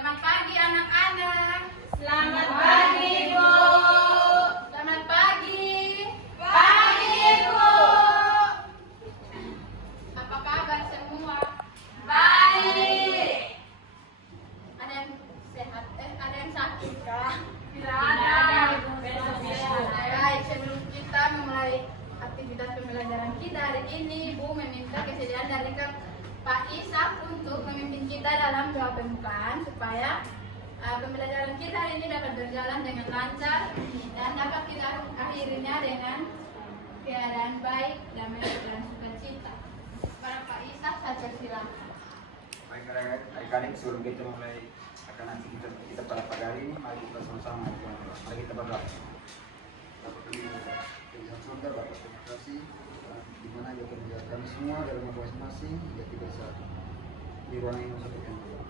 Selamat pagi anak-anak. Selamat pagi, Ibu. Selamat pagi. Pagi, Ibu. Apa kabar semua? Baik. Ada yang sehat? Ada yang sakit kah? Tidak ada. Baik, sebelum kita memulai aktivitas pembelajaran kita hari ini, Ibu meminta kesediaan dari Pak Ishak untuk memimpin kita dalam doa pembukaan supaya pembelajaran kita hari ini dapat berjalan dengan lancar dan dapat kita akhirinya dengan keadaan baik, damai dan sukacita. Para Pak Ishak saja silakan. Baik adik-adik, sebelum kita mulai akan aktivitas kita pada pagi hari ini, mari kita sama-sama mari kita berdoa. Bapak kami Tuhan surga, Bapak terima kasih di mana Engkau menjaga kami semua dalam rumah masing-masing hingga tiba saat di ruangan yang satu yang dua.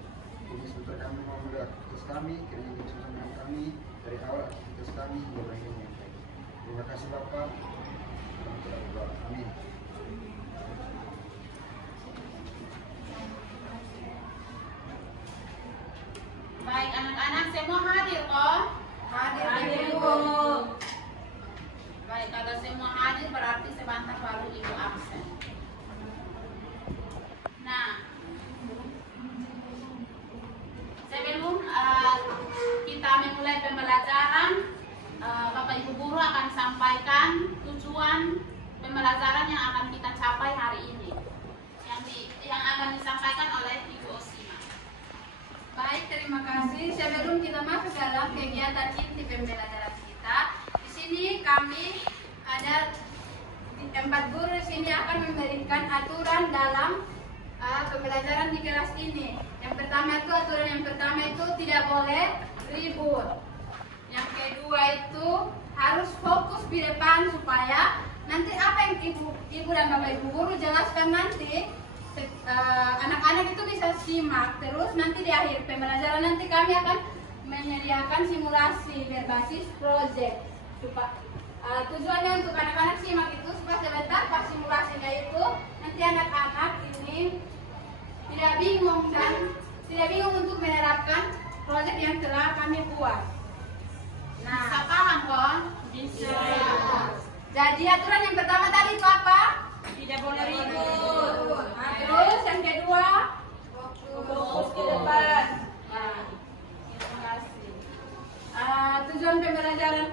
Ini sebentar kami mau melihat aktivitas kami, kiranya Engkau bersama dengan kami dari awal aktivitas kami hingga berakhir yang baik. Terima kasih Bapak. Kami telah berdoa. Amin. Baik, anak-anak semua hadir kok? Hadir, Ibu. Baik, kalau semua hadir berarti sebentar baru Ibu absen. Nah, sebelum kita memulai pembelajaran, Bapak Ibu guru akan sampaikan tujuan pembelajaran yang akan kita capai hari ini, yang akan disampaikan oleh Ibu Osima. Baik, terima kasih. Sebelum kita masuk dalam kegiatan inti pembelajaran kita, di sini kami ada 4 guru di sini akan memberikan aturan dalam pembelajaran di kelas ini. Aturan yang pertama itu tidak boleh ribut. Yang kedua itu harus fokus di depan supaya nanti apa yang ibu dan bapak ibu guru jelaskan nanti anak-anak itu bisa simak. Terus nanti di akhir pembelajaran nanti kami akan menyediakan simulasi berbasis proyek. Tujuannya untuk anak-anak simak itu supaya sebentar pas simulasinya itu nanti anak-anak ini tidak bingung untuk menerapkan proyek yang telah kami buat. Nah, Bisa paham kok? bisa. Jadi aturan yang pertama tadi itu apa? Tidak boleh ribut. Nah, terus yang kedua fokus ke depan. Nah, terima kasih. Tujuan pembelajaran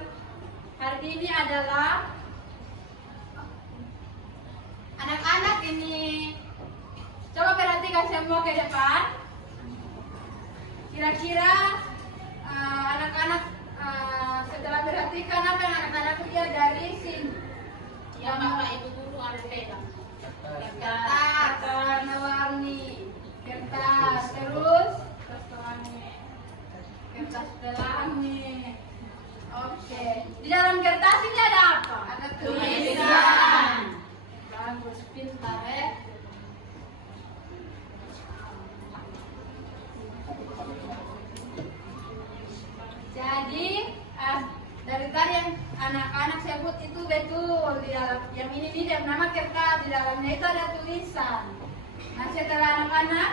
hari ini adalah anak-anak ini coba perhatikan semua ke depan. Kira-kira anak-anak setelah perhatikan apa yang anak-anak lihat dari sini? Ya, Bapak Ibu guru harus pegang. Kertas warna-warni, kertas terus kertas pelangi. Oke, di dalam kertas ini ada apa? Ada Tulisan. Bagus, pintar ya. Jadi dari tadi yang anak-anak sebut itu betul, di dalam yang ini nama kertas, di dalamnya itu ada tulisan. Nah, setelah anak-anak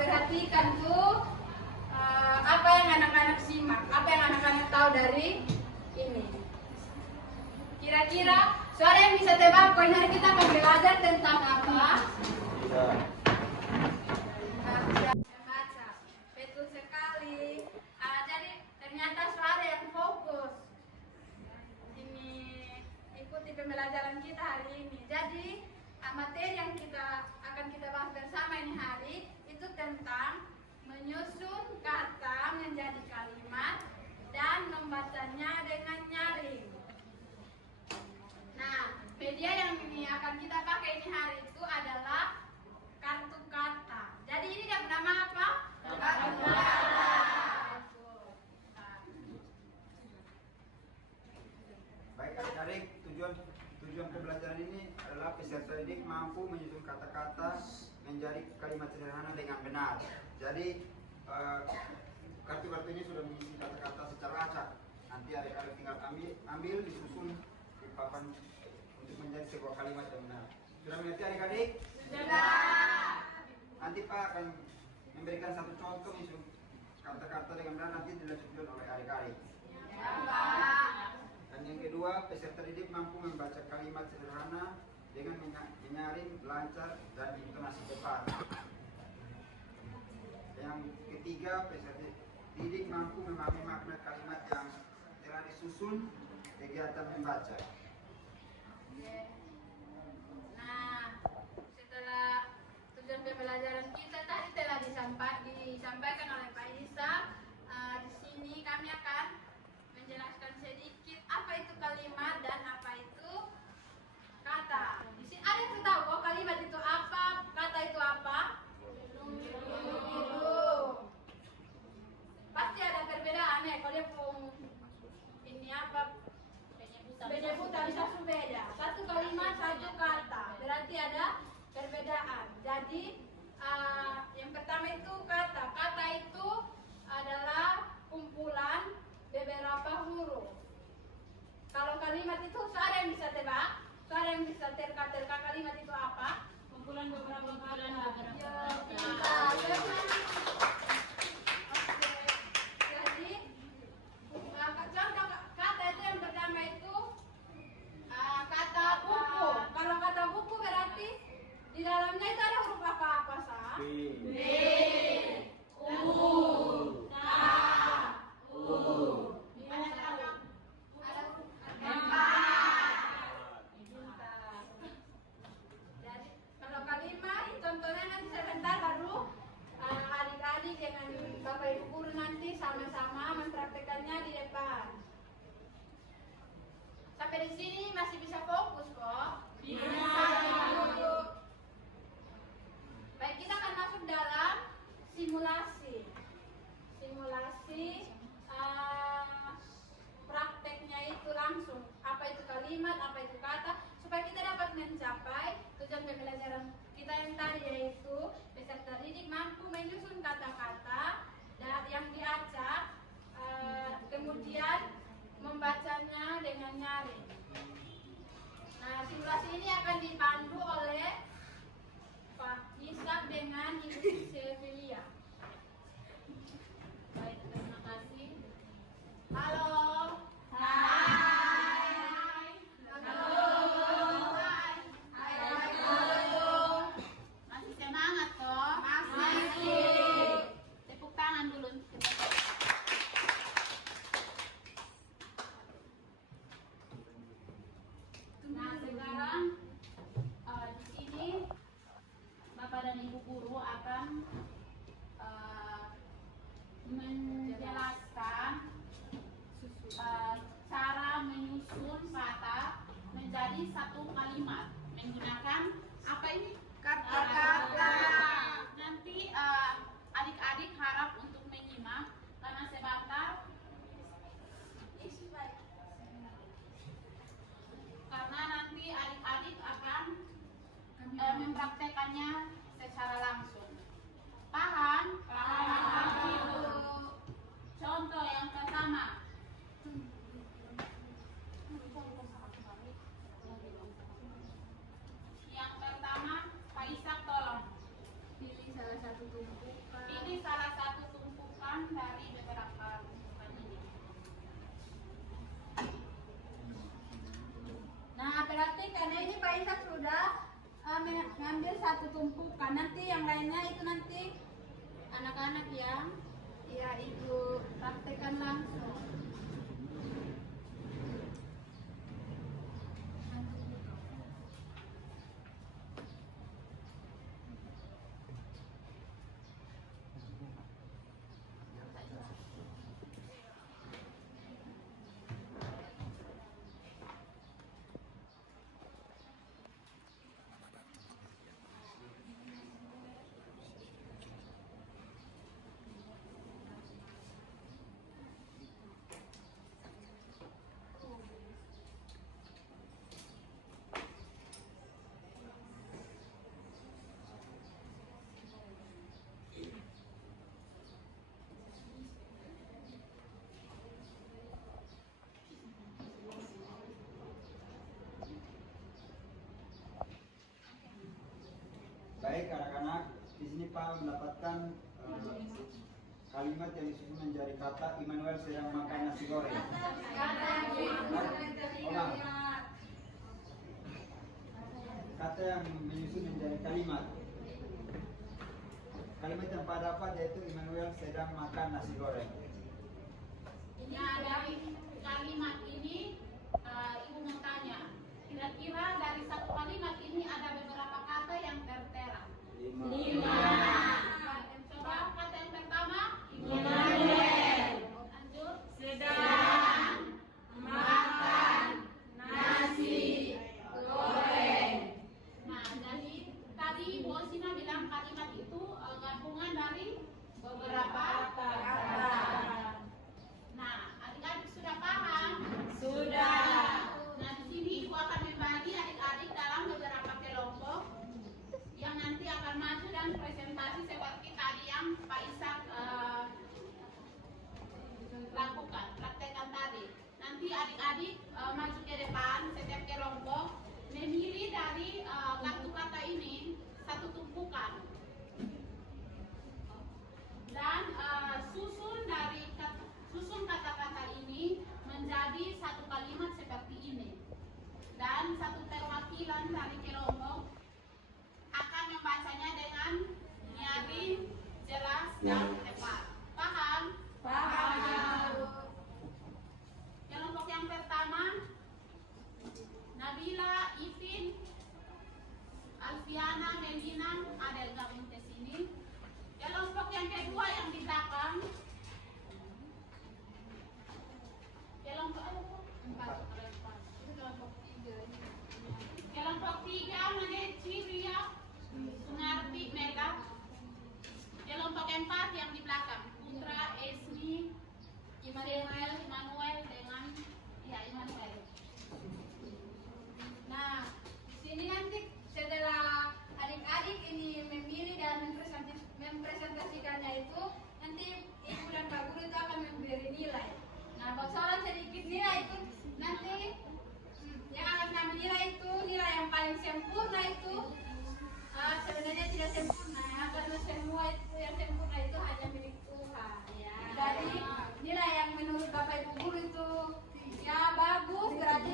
perhatikan tuh apa yang anak-anak simak, apa yang anak-anak tahu dari ini. Kira-kira suara yang bisa tebak, poin hari kita akan belajar tentang apa? Baca. Betul sekali. Jadi ternyata suara yang fokus. Ini ikuti pembelajaran kita hari ini. Jadi materi yang akan kita bahas bersama ini hari itu tentang menyusun kata menjadi kalimat dan membacanya dengan nyaring. Nah, media yang ini akan kita pakai ini hari itu adalah kartu kata. Jadi ini dia bernama apa? Kartu kata. Baik adik-adik, tujuan pembelajaran ini adalah peserta didik mampu menyusun kata-kata menjadi kalimat sederhana dengan benar. Jadi kartu-kartunya sudah mengisi kata-kata secara acak. Nanti adik-adik tinggal ambil disusun di papan untuk menjadi sebuah kalimat yang benar. Sudah mengerti adik-adik? Sudah. Nanti Pak akan memberikan satu contoh kata-kata dengan benar nanti dilanjutkan oleh adik-adik. Ya, Pak. Dan yang kedua, peserta didik mampu membaca kalimat sederhana dengan menyaring lancar dan intonasi tepat. Yang ketiga, peserta didik mampu memahami makna kalimat yang telah disusun kegiatan membaca. Oke. Nah, setelah tujuan pembelajaran kita tadi telah disampaikan oleh Pak Isa. Di sini kami akan menjelaskan sedikit apa itu kalimat dan apa itu kata. Di sini ada yang tahu kok kalimat itu apa, kata itu apa? Itu pasti ada perbedaan ya. Kalau dia ini apa? Penyebutan bisa berbeda. Satu kalimat, satu kata. Berarti ada perbedaan. Jadi yang pertama itu kata. Kata itu adalah kumpulan beberapa huruf. Kalau kalimat itu ada yang bisa tebak? Ada yang bisa terka kalimat itu apa? Kumpulan beberapa kata. Ya, pintar. Jadi contoh kata itu yang pertama itu kata buku. Kalau kata buku berarti di dalamnya itu ada huruf apa sah? B, U, K, U. Ada huruf Jadi kalau kalimat contohnya nanti sebentar baru adik-adik dengan Bapak Ibu guru nanti sama-sama mempraktekannya di depan. Sampai di sini masih bisa fokus kok? Bisa. Baik, kita akan masuk dalam simulasi. Simulasi prakteknya itu langsung. Apa itu kalimat, apa itu kata, supaya kita dapat mencapai tujuan pembelajaran kita yang tadi, yaitu peserta didik mampu menyusun kata-kata yang diacak, kemudian membacanya dengan nyaring. Nah, simulasi ini akan dipandu oleh Pak Ishak dengan Ibu Sevelia. Baik, terima kasih. Halo. Hai. Halo. Hai. Halo. Masih semangat toh? Masih. Tepuk tangan dulu. Nah, sekarang di sini Bapak dan Ibu guru akan menjelaskan cara menyusun kata menjadi satu kalimat menggunakan apa ini? Kata-kata. Nanti adik-adik harap untuk menyimak karena sebentar karena nanti adik-adik akan mempraktekannya secara langsung. Paham? Paham. Contoh yang pertama. Yang pertama, Pak Ishak tolong Pilih salah satu tumpukan. pilih salah satu tumpukan dari beberapa tumpukan ini. Nah, berarti karena ini Pak Ishak sudah mengambil satu tumpukan. Nanti yang lainnya itu nanti anak-anak yang ya Ibu praktekkan langsung. Baik anak-anak, di sini Pak mendapatkan kalimat yang disusun menjadi kata Immanuel sedang makan nasi goreng. Kata yang Ulang. Kata yang menyusun menjadi kalimat. Kalimat yang pada dapat yaitu Immanuel sedang makan nasi goreng. Nah, dari kalimat ini Ibu mau tanya, kira-kira dari satu kalimat ini ada beberapa kata yang tertera. 5. Coba kata yang pertama, Immanuel. Lanjut. Sedang makan nasi goreng. Nah, jadi tadi Bu Osina bilang kalimat itu gabungan dari beberapa kata. Nah, adik-adik sudah paham? Sudah. Nah, di sini Ibu akan membagi adik-adik dalam beberapa kelompok yang nanti akan maju dan presentasi seperti tadi yang Pak Ishak lakukan, praktekkan tadi. Nanti adik-adik maju ke depan, setiap kelompok memilih dari kartu kata ini satu tumpukan dan susun kata-kata ini menjadi satu kalimat seperti ini, dan satu perwakilan dari kelompok akan membacanya dengan nyaring, jelas, dan tepat. Paham? Paham. Kelompok yang pertama, Nabila, Ipin, Alfiana, Melina, ada gabung ke sini. Kelompok yang kedua yang di belakang, kelompok 4. Kelompok 3, Maneci, Ria, Sunarti, Mega. Kelompok 4 yang di belakang, Putra, Esmi, Immanuel dengan Immanuel. Nah, di sini nanti setelah adik-adik ini memilih dan mempresentasikannya itu, nanti ibu dan pak guru itu akan memberi nilai. Nah, bocoran sedikit nilai itu nanti yang akan kami nilai itu nilai yang paling sempurna itu sebenarnya tidak sempurna ya, karena semua itu yang sempurna itu hanya milik Tuhan. Ya. Jadi nilai yang menurut bapak ibu guru itu ya bagus, berarti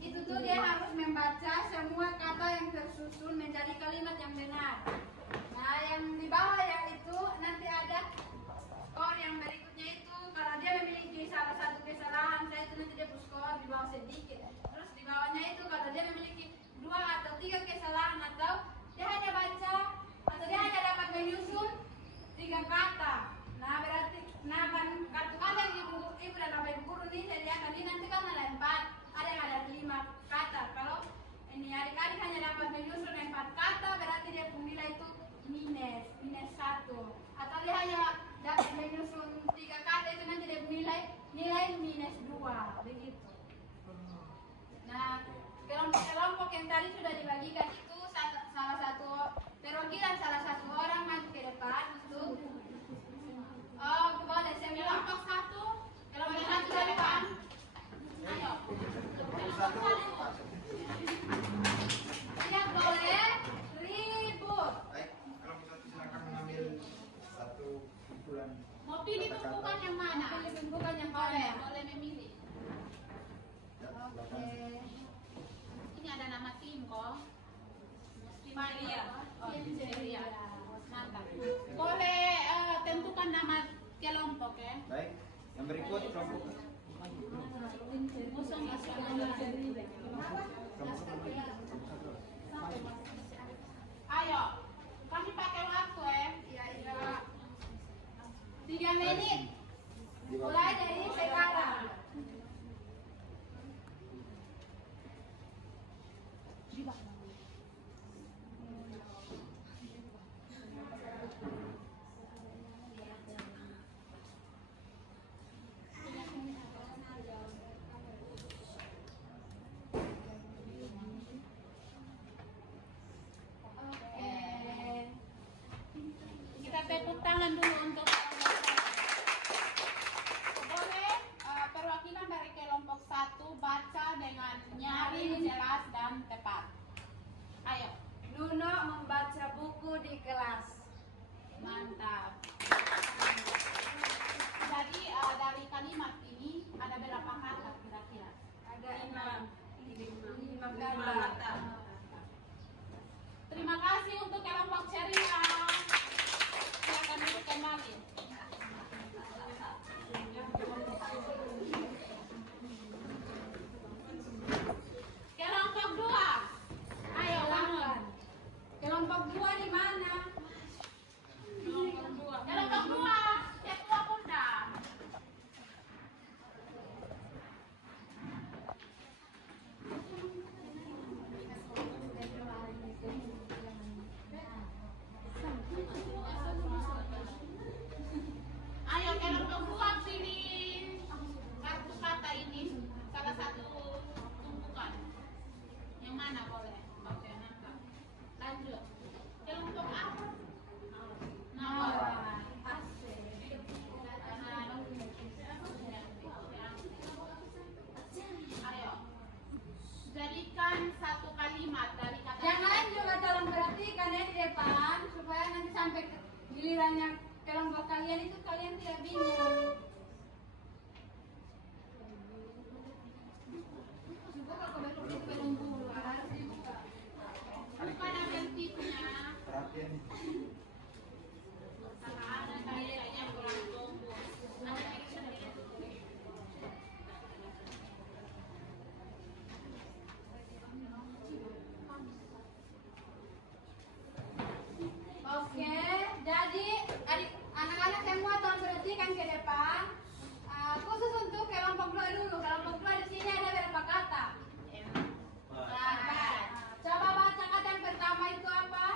itu tuh dia harus membaca semua kata yang tersusun menjadi kalimat yang benar. Nah, yang di bawah yang itu nanti ada skor yang berikutnya itu kalau dia memiliki salah satu kesalahan, saya itu nanti dia skor di bawah sedikit. Terus di bawahnya itu kalau dia memiliki 2 atau 3 kesalahan atau dia hanya baca atau dia hanya dapat menyusun 3 kata. Nah, berarti kan kartu kata yang ibu dan bapak ibu guru ini sediakan ini nanti kan ada 4, ada yang ada 5 kata. Kalau ini adik-adik hanya dapat menyusun 4 kata, berarti dia punya nilai itu minus 1. Atau dia hanya dapat menyusun 3 kata, itu nanti dia punya nilai minus 2, begitu. Nah, kelompok yang tadi sudah dibagikan itu salah satu perwakilan salah satu orang maju ke depan untuk boleh saya bilang kelompok 1 ke depan. Ayo. Lihat boleh ribut. Baik, kelompok 1 silakan mengambil satu kumpulan. Mau pilih tumpukan yang mana? Pilih tumpukan yang boleh memilih. Ya, silakan. Oke. Ini ada nama tim kok. Maria. Tim Ceria. Mantap. Boleh tentukan nama kelompok ya. Baik, yang berikut kelompok Ayo, kami pakai waktu ya. Iya. 3 menit. Mulai dari sekarang. Kita tepuk tangan dulu untuk boleh perwakilan dari kelompok 1 baca dengan nyaring, jelas, dan tepat. Ayo. Nuno membaca buku di kelas. Mantap. tidak bingung. Buka belum bulu, harus dibuka. Buka dan tipnya. Perhatian. Ada kayaknya kurang tumbuh. Ada yang sendiri. Oke, jadi anak-anak semua tolong perhatikan ke depan. Khusus untuk kelompok 2 dulu. Kelompok 2 di sini ada berapa kata? Coba baca kata yang pertama itu apa?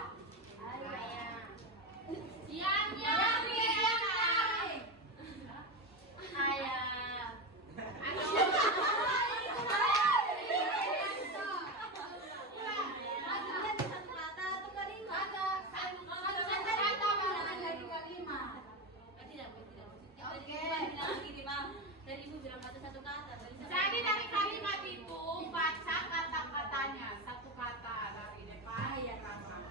Yang Jadi dari kalimat itu baca kata-katanya, satu kata dari depan yang lama.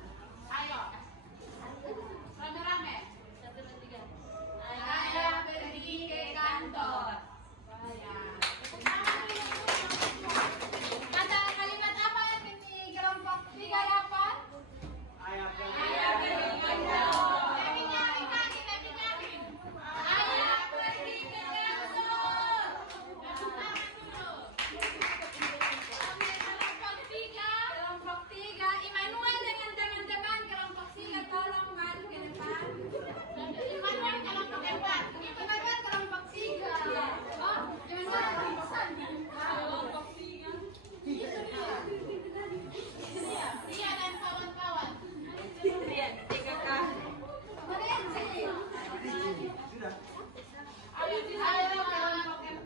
Ayo, rame-rame. 1, 2, 3. Saya pergi ke kantor. Ya. Kata kalimat apa yang di kelompok 3 dapat? Ayah Ayah pergi ke kantor. Tapi nyari lagi, tapi nyari. Ayah pergi ke kantor. Kelompok 3, Immanuel dengan teman-teman kelompok 3 tolong maju ke depan. Immanuel kelompok 4. Immanuel kelompok 3. Oh, Immanuel kelompok 1. Kelompok 3. Ria dan kawan-kawan. Kemudian sini. sudah. Ayo kelompok 4.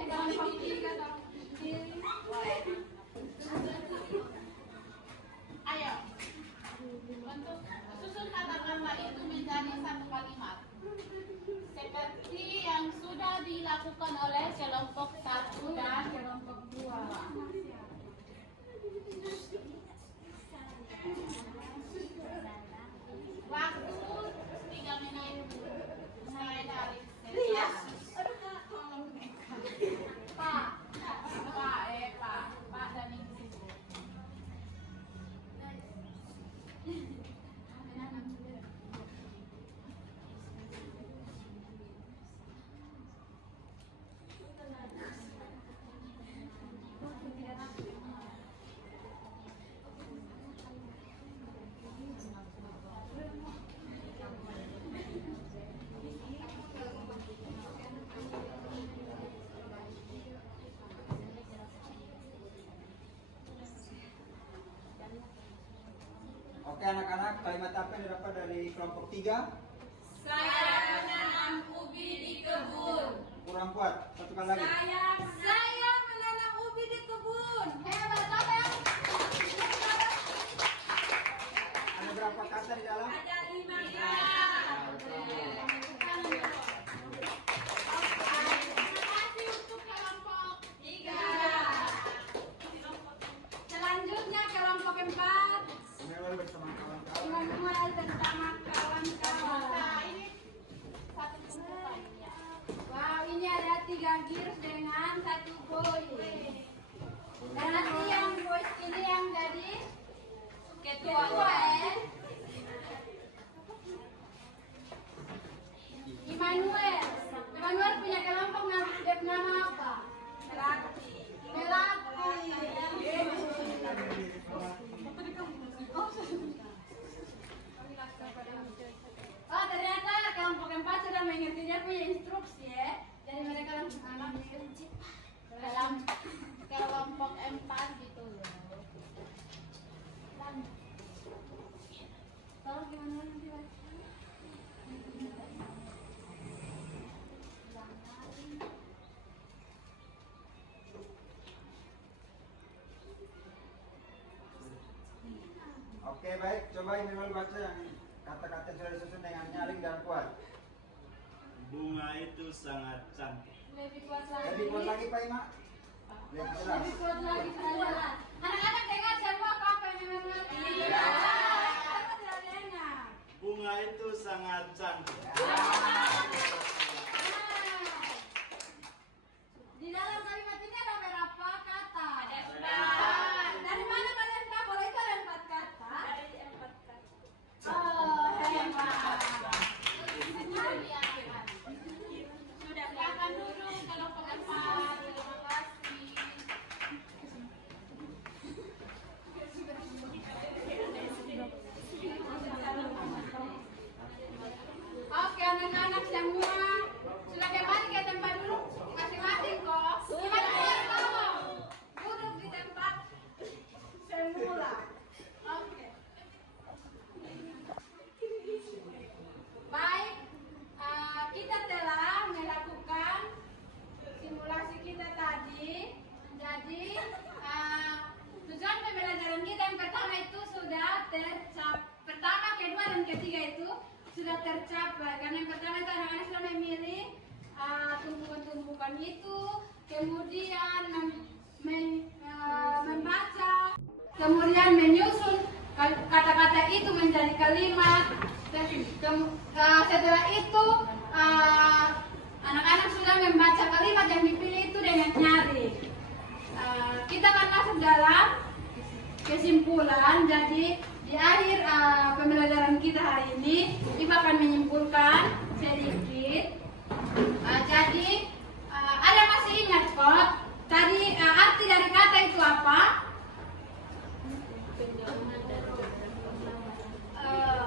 Kelompok 3 tolong berdiri. Ayo. Untuk susun kata-kata itu menjadi satu kalimat. Seperti yang sudah dilakukan oleh kelompok 1 dan kelompok 2. Waktu 3 menit mulai dari Pak dan Ibu. Oke anak-anak, kalimat apa yang didapat dari kelompok 3? Saya menanam ubi di kebun. Kurang kuat, satu kali lagi. Saya menanam ubi di kebun. Hebat, apa yang? Ada berapa kata di dalam? Ada 5 Nah, betul. Terima kasih untuk kelompok 3. Selanjutnya kelompok 4. Immanuel bersama kawan-kawan. Immanuel bersama kawan-kawan. Nah, ini satu tumpukan ya. Wow, ini ada 3 girs dengan 1 boy. Dan nanti yang boy ini yang jadi ketua ya. Immanuel punya kelompok nama apa? Melati. Oh, ternyata kelompok 4 sudah mengerti, dia punya instruksi ya. Jadi mereka langsung ambil Dalam kelompok 4 gitu loh. Tolong gimana nanti baca? Oke baik, coba Immanuel baca yang kata-kata yang sudah disusun dengan nyaring dan kuat. Bunga itu sangat cantik. Lebih kuat lagi. Lebih kuat lagi Pak Ima. Lebih jelas. Lebih kuat lagi sudah jelas. Anak-anak dengar semua apa yang Immanuel? Iya. Kita tidak dengar. Bunga itu sangat cantik. Wow. 3 itu sudah tercapai. Karena yang pertama itu anak-anak sudah memilih tumpukan-tumpukan itu, kemudian membaca, kemudian menyusun kata-kata itu menjadi kalimat. Setelah itu anak-anak sudah membaca kalimat yang dipilih itu dengan nyari. Kita akan masuk dalam kesimpulan. Jadi di akhir pembelajaran kita hari ini, Ibu akan menyimpulkan sedikit. Jadi ada masih ingat kok tadi arti dari kata itu apa?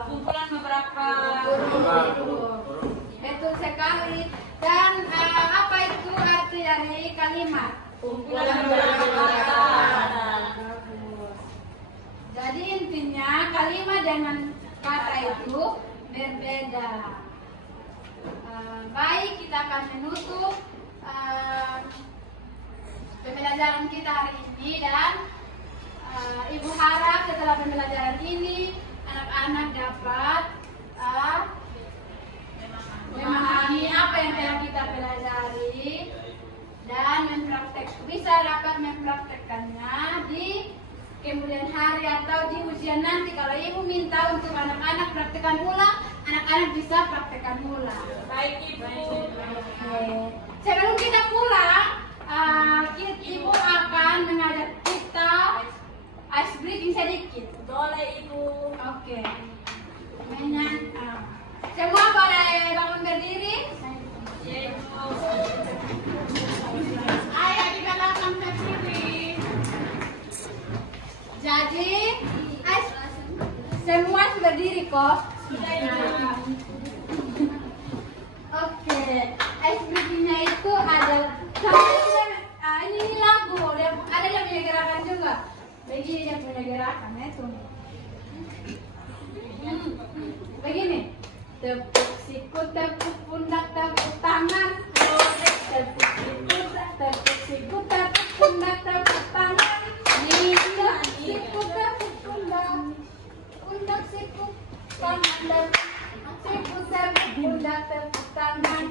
Kumpulan beberapa Huruf. Betul sekali. Dan apa itu arti dari kalimat? kumpulan beberapa kata. Jadi intinya kalimat dengan kata itu berbeda. Baik, kita akan menutup pembelajaran kita hari ini dan Ibu harap setelah pembelajaran ini anak-anak dapat memahami apa yang telah kita pelajari dan bisa dapat mempraktekkannya di kemudian hari atau di ujian nanti. Kalau Ibu minta untuk anak-anak praktekkan ulang, anak-anak bisa praktekkan ulang. Baik Ibu. Sebelum kita pulang, Ibu akan mengajak kita ice breathing sedikit. Boleh Ibu. Oke. Semua boleh bangun berdiri. Ya Ibu. Ayo di belakang berdiri. Jadi, semua berdiri kok. Oke, ice breathing-nya itu ada ini lagu, ada yang punya gerakan juga. Begini dia punya gerakan itu. Begini. Tepuk siku, tepuk pundak, tepuk tangan. Tepuk siku, tepuk pundak, tepuk tangan. Pundak siku, tepuk pundak. Pundak siku, tangan. Siku, tepuk pundak, tepuk tangan.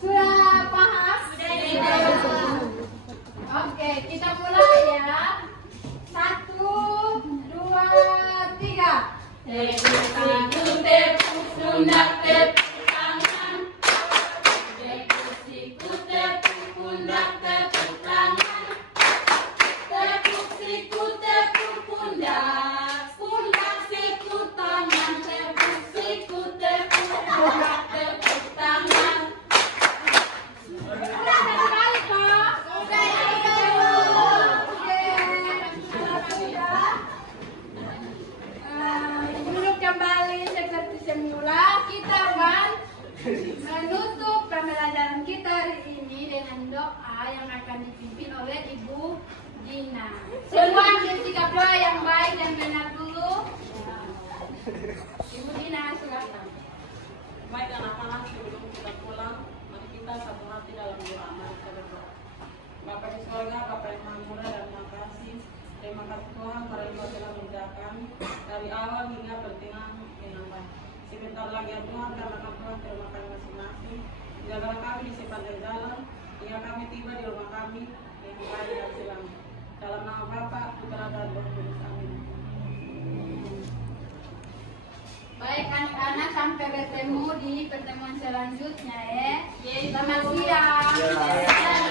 Sudah paham? Oke, kita mulai ya. 1, 2, 3. Tepuk siku, tepuk pundak, tepuk tangan. Tepuk siku, tepuk pundak, tepuk tangan. Tepuk siku, tepuk pundak. Pundak siku, tangan. Tepuk siku, tepuk pundak, tepuk tangan. Udah satu kali kok. Oke. Duduk kembali seperti semula. Kita akan menutup pembelajaran kita hari ini dengan doa yang akan dipimpin oleh Ibu Dina. Semua ambil sikap doa yang baik dan benar dulu. Ibu Dina, silakan. Baik anak-anak, sebelum kita pulang, mari kita satu hati dalam doa. Mari kita berdoa. Bapa di surga, Bapa yang Maha Murah dan Maha Kasih, terima kasih Tuhan karena Engkau telah menjaga dari awal hingga pertengahan dengan baik. Sebentar lagi ya Tuhan, karena Kau Tuhan terima kami masing-masing. Jagalah kami di sepanjang jalan, hingga kami tiba di rumah kami yang baik dan selamat. Dalam nama Bapa, Putra dan Roh Kudus. Amin. Baik anak-anak, sampai bertemu di pertemuan selanjutnya ya. Selamat siang.